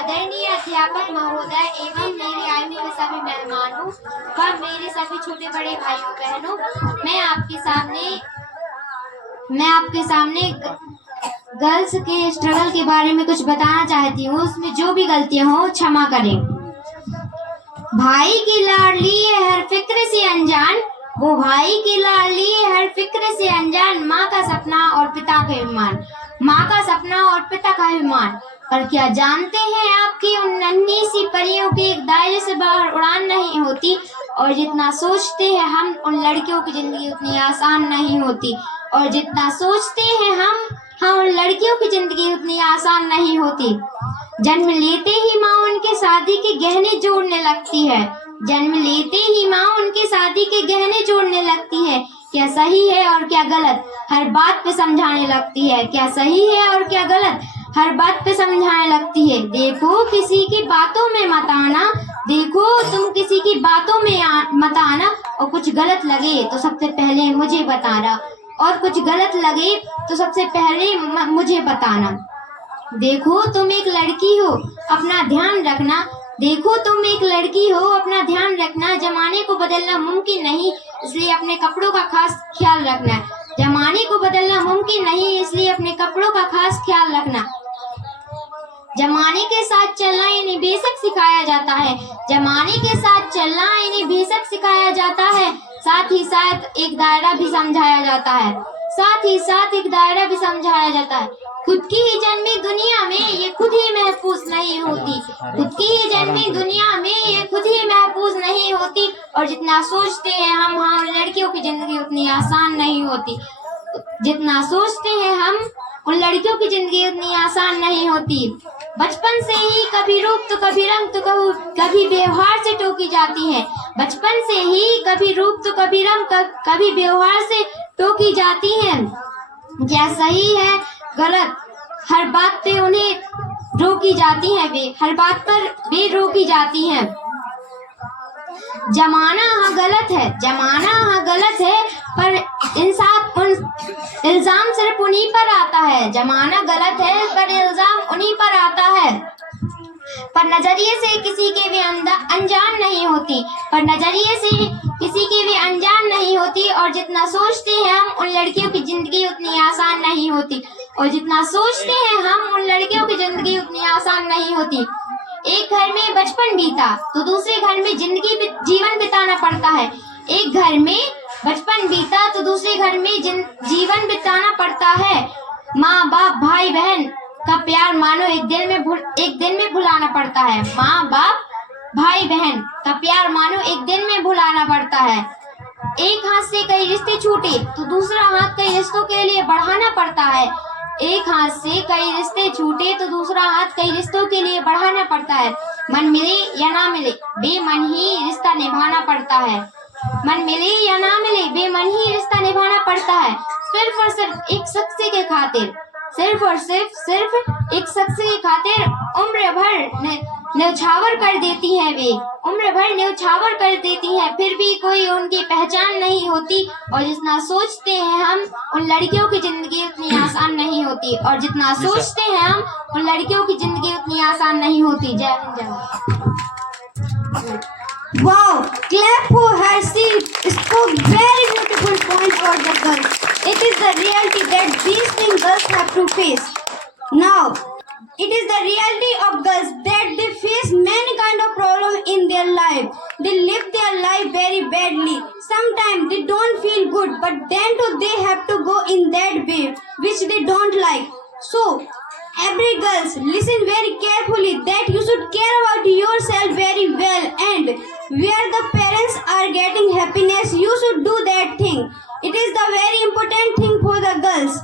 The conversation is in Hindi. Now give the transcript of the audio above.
आदरणीय अध्यापक महोदय एवं मेरे आए हुए सभी मेहमानों व मेरे सभी छोटे बड़े भाइयों बहनों, मैं आपके सामने गर्ल्स के स्ट्रगल के बारे में कुछ बताना चाहती हूँ। उसमें जो भी गलतियां हो क्षमा करें। भाई की लाडली है हर फिक्र से अनजान, वो भाई की लाडली है हर फिक्र से अनजान, माँ का सपना और पिता का अभिमान, माँ का सपना और पिता का अभिमान। और क्या जानते हैं आपकी उन नन्ही सी परियों के एक दायरे से बाहर उड़ान नहीं होती, और जितना सोचते हैं हम उन लड़कियों की जिंदगी उतनी आसान नहीं होती, और जितना सोचते हैं हम उन लड़कियों की जिंदगी उतनी आसान नहीं होती। जन्म लेते ही माँ उनके शादी के गहने जोड़ने लगती है, जन्म लेते ही माँ उनके शादी के गहने जोड़ने लगती है। क्या सही है और क्या गलत हर बात पे समझाने लगती है, क्या सही है और क्या गलत हर बात पे समझाने लगती है। देखो किसी की बातों में मत आना, देखो तुम किसी की बातों में मत आना, और कुछ गलत लगे तो सबसे पहले मुझे बताना, और कुछ गलत लगे तो सबसे पहले मुझे बताना। देखो तुम एक लड़की हो अपना ध्यान रखना, देखो तुम एक लड़की हो अपना ध्यान रखना, जमाने को बदलना मुमकिन नहीं इसलिए अपने कपड़ों का खास ख्याल रखना, जमाने को बदलना मुमकिन नहीं इसलिए अपने कपड़ों का खास ख्याल रखना। जमाने के साथ चलना इन्हें बेशक सिखाया जाता है, जमाने के साथ चलना इन्हें बेशक सिखाया जाता है, साथ ही साथ एक दायरा भी समझाया जाता है, साथ ही साथ एक दायरा भी समझाया जाता है। खुद की ही जन्मी दुनिया में ये खुद ही महफूज नहीं होती, खुद की ही जन्मी दुनिया में ये खुद ही महफूज नहीं होती, और जितना सोचते हैं हम लड़कियों की जिंदगी उतनी आसान नहीं होती, जितना सोचते हैं हम उन लड़कियों की जिंदगी उतनी आसान नहीं होती। बचपन से ही कभी रूप तो कभी रंग तो कभी व्यवहार से टोकी जाती है, बचपन से ही कभी रूप तो कभी रंग कभी व्यवहार से टोकी जाती है। क्या सही है गलत हर बात पे उन्हें रोकी जाती है, वे हर बात पर वे रोकी जाती हैं। जमाना हाँ गलत है, जमाना हाँ गलत है, पर इल्जाम सिर्फ उन्हीं पर आता है, जमाना गलत है पर इल्जाम उन्हीं पर आता है। पर नजरिए से किसी के भी अनजान नहीं होती, पर नजरिए से किसी की भी अनजान नहीं होती, और जितना सोचते हैं हम उन लड़कियों की जिंदगी उतनी आसान नहीं होती, और जितना सोचते हैं हम उन लड़कियों की जिंदगी उतनी आसान नहीं होती। एक घर में बचपन बीता तो दूसरे घर में जीवन बिताना पड़ता है, एक घर में बचपन बीता तो दूसरे घर में जीवन बिताना पड़ता है। माँ बाप भाई बहन का प्यार मानो एक दिन में भुलाना पड़ता है, माँ बाप भाई बहन का प्यार मानो एक दिन में भुलाना पड़ता है। एक हाथ से कई रिश्ते छूटे तो दूसरा हाथ कई रिश्तों के लिए बढ़ाना पड़ता है, एक हाथ से कई रिश्ते छूटे तो दूसरा हाथ कई रिश्तों के लिए बढ़ाना पड़ता है। मन मिले या ना मिले बेमन ही रिश्ता निभाना पड़ता है, मन मिले या ना मिले बेमन ही रिश्ता निभाना पड़ता है। सिर्फ और सिर्फ एक शख्स के खातिर, सिर्फ और सिर्फ एक शख्स की खातिर उम्र भर न्यौछावर कर देती हैं, वे उम्र भर न्यौछावर कर देती हैं, फिर भी कोई उनकी पहचान नहीं होती, और जितना सोचते हैं हम उन लड़कियों की जिंदगी उतनी आसान नहीं होती, और जितना सोचते हैं हम उन लड़कियों की जिंदगी उतनी आसान नहीं होती। जय हिंद जय Bharat. Wow, clap for her. She spoke very beautiful points for the girls. It is the reality that these things girls have to face. Now, it is the reality of girls that they face many kind of problem in their life. They live their life very badly. Sometimes they don't feel good, but then too they have to go in that way which they don't like. So, every girls listen very carefully that you should care about yourself very well, and where the parents are getting happiness you should do that thing. It is the very important thing for the girls.